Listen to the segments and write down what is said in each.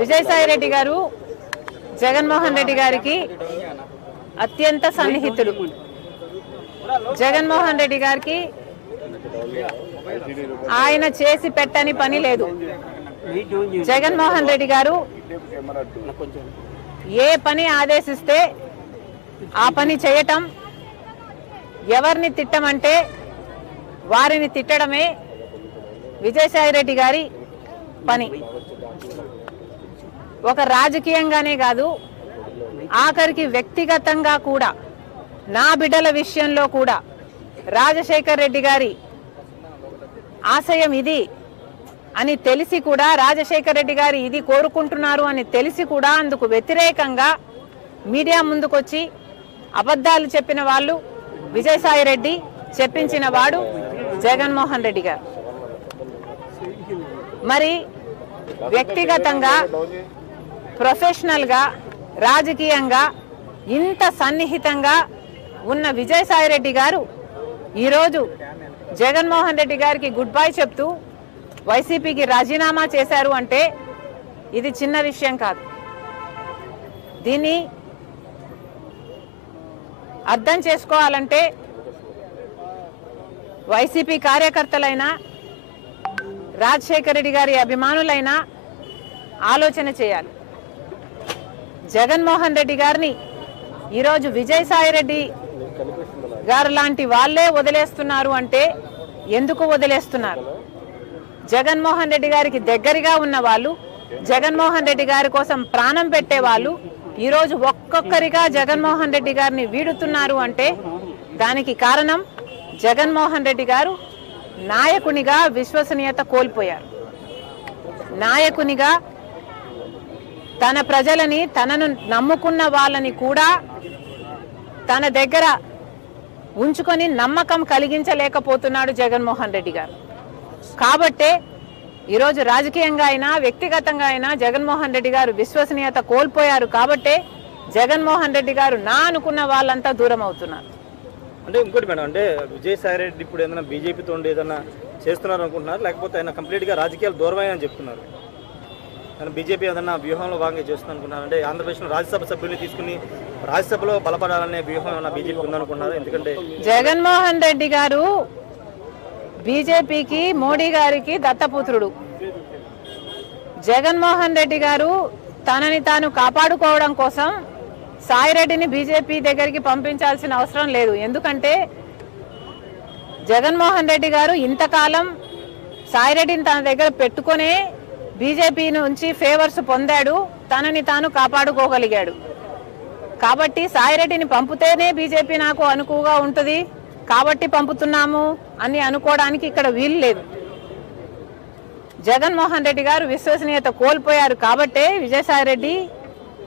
విజయసాయి రెడ్డి గారు జగన్మోహన్ రెడ్డి గారికి అత్యంత సన్నిహితుడు. జగన్మోహన్ రెడ్డి గారికి ఆయన చేసి పెట్టని పని లేదు. జగన్మోహన్ రెడ్డి గారు ఏ పని ఆదేశిస్తే ఆ పని చేయటం, ఎవరిని తిట్టమంటే వారిని తిట్టడమే విజయసాయి రెడ్డి గారి పని. ఒక రాజకీయంగానే కాదు, ఆఖరికి వ్యక్తిగతంగా కూడా, నా బిడ్డల విషయంలో కూడా రాజశేఖర్ రెడ్డి గారి ఆశయం ఇది అని తెలిసి కూడా, రాజశేఖర్ రెడ్డి గారు ఇది కోరుకుంటున్నారు అని తెలిసి కూడా అందుకు వ్యతిరేకంగా మీడియా ముందుకొచ్చి అబద్ధాలు చెప్పిన వాళ్ళు విజయసాయి రెడ్డి, చెప్పించిన వాడు జగన్మోహన్ రెడ్డి గారు. మరి వ్యక్తిగతంగా, ప్రొఫెషనల్గా, రాజకీయంగా ఇంత సన్నిహితంగా ఉన్న విజయసాయి రెడ్డి గారు ఈరోజు జగన్మోహన్ రెడ్డి గారికి గుడ్ బై చెప్తూ వైసీపీకి రాజీనామా చేశారు అంటే ఇది చిన్న విషయం కాదు. దీన్ని అర్థం చేసుకోవాలంటే వైసీపీ కార్యకర్తలైనా, రాజశేఖర రెడ్డి గారి అభిమానులైనా ఆలోచన చేయాలి. జగన్మోహన్ రెడ్డి గారిని ఈరోజు విజయసాయి రెడ్డి గారు లాంటి వాళ్ళే వదిలేస్తున్నారు అంటే ఎందుకు వదిలేస్తున్నారు? జగన్మోహన్ రెడ్డి గారికి దగ్గరగా ఉన్న వాళ్ళు, జగన్మోహన్ రెడ్డి గారి కోసం ప్రాణం పెట్టే వాళ్ళు ఈరోజు ఒక్కొక్కరిగా జగన్మోహన్ రెడ్డి గారిని వీడుతున్నారు అంటే దానికి కారణం జగన్మోహన్ రెడ్డి గారు నాయకునిగా విశ్వసనీయత కోల్పోయారు. నాయకునిగా తన ప్రజలని, తనను నమ్ముకున్న వాళ్ళని కూడా తన దగ్గర ఉంచుకొని నమ్మకం కలిగించలేకపోతున్నాడు జగన్మోహన్ రెడ్డి గారు. కాబట్టే ఈరోజు రాజకీయంగా అయినా, వ్యక్తిగతంగా అయినా జగన్మోహన్ రెడ్డి గారు విశ్వసనీయత కోల్పోయారు. కాబట్టే జగన్మోహన్ రెడ్డి గారు నా అనుకున్న వాళ్ళంతా దూరం అవుతున్నారు. అంటే ఇంకోటి మేడం, అంటే విజయసాయి రెడ్డి ఇప్పుడు ఏదైనా బీజేపీతో ఏదైనా చేస్తున్నారు అనుకుంటున్నారు, లేకపోతే ఆయన కంప్లీట్గా రాజకీయాలు దూరమని చెప్తున్నారు? ఆయన బీజేపీ ఏదైనా వ్యూహంలో భాగంగా చేస్తుంది అనుకుంటున్నారు? అంటే ఆంధ్రప్రదేశ్లో రాజ్యసభ సభ్యుల్ని తీసుకుని రాజ్యసభలో బలపడాలనే వ్యూహం ఏమన్నా బీజేపీ ఉందనుకుంటున్నారు? ఎందుకంటే జగన్మోహన్ రెడ్డి గారు బీజేపీకి, మోడీ గారికి దత్తపుత్రుడు. జగన్మోహన్ రెడ్డి గారు తనని తాను కాపాడుకోవడం కోసం సాయిరెడ్డిని బీజేపీ దగ్గరికి పంపించాల్సిన అవసరం లేదు. ఎందుకంటే జగన్మోహన్ రెడ్డి గారు ఇంతకాలం సాయిరెడ్డిని తన దగ్గర పెట్టుకునే బీజేపీ నుంచి ఫేవర్స్ పొందాడు, తనని తాను కాపాడుకోగలిగాడు. కాబట్టి సాయిరెడ్డిని పంపితేనే బీజేపీ నాకు అనుకువగా ఉంటుంది కాబట్టి పంపుతున్నాము అని అనుకోవడానికి ఇక్కడ వీలు లేదు. జగన్మోహన్ రెడ్డి గారు విశ్వసనీయత కోల్పోయారు కాబట్టే విజయసాయి రెడ్డి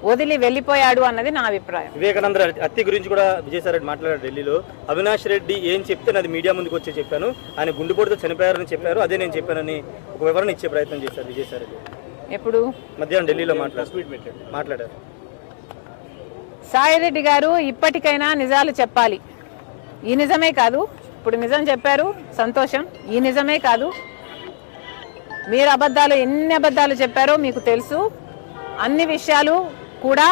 వదిలి వెళ్ళిపోయాడు అన్నది నా అభిప్రాయం. వివేకానంద హత్య గురించి కూడా విజయసాయి రెడ్డి మాట్లాడారు ఢిల్లీలో. అవినాష్ రెడ్డి ఏం చెప్తే అది మీడియా ముందుకు వచ్చి చెప్పాను, ఆయన గుండెపోటుతో చనిపోయారని చెప్పారు, అదే నేను చెప్పానని ఒక వివరణ ఇచ్చే ప్రయత్నం చేశారు విజయసాయి రెడ్డి. ఎప్పుడు? మధ్యాహ్నం ఢిల్లీలో మాట్లాడారు. సాయిరెడ్డి గారు ఇప్పటికైనా నిజాలు చెప్పాలి. ఈ నిజమే కాదు, ఇప్పుడు నిజం చెప్పారు, సంతోషం. ఈ నిజమే కాదు, మీరు ఎన్ని అబద్ధాలు చెప్పారో మీకు తెలుసు. అన్ని విషయాలు కూడా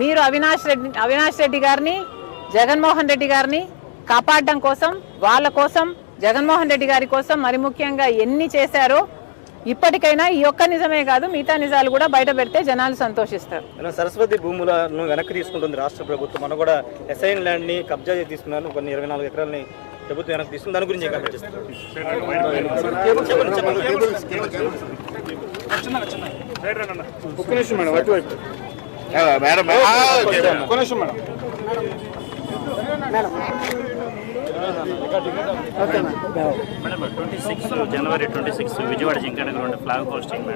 మీరు అవినాష్ రెడ్డి గారిని, జగన్మోహన్ రెడ్డి గారిని కాపాడడం కోసం, వాళ్ళ కోసం, జగన్మోహన్ రెడ్డి గారి కోసం మరి ముఖ్యంగా ఎన్ని చేశారో ఇప్పటికైనా ఈ ఒక్క నిజమే కాదు, మిగతా నిజాలు కూడా బయట పెడితే జనాలు సంతోషిస్తారు. సరస్వతి భూములను వెనక్కి తీసుకుంటుంది రాష్ట్ర ప్రభుత్వం. మనం కూడా ఎస్ఐన్ ల్యాండ్ ని కబ్జా తీసుకున్నాను, కొన్ని 24 ఎకరాలని ప్రభుత్వం వెనక్కి తీసుకుంది. దాని గురించి జనవరి 26 విజయవాడ జింకనగర్ ఫ్లాగ్ పోస్టింగ్.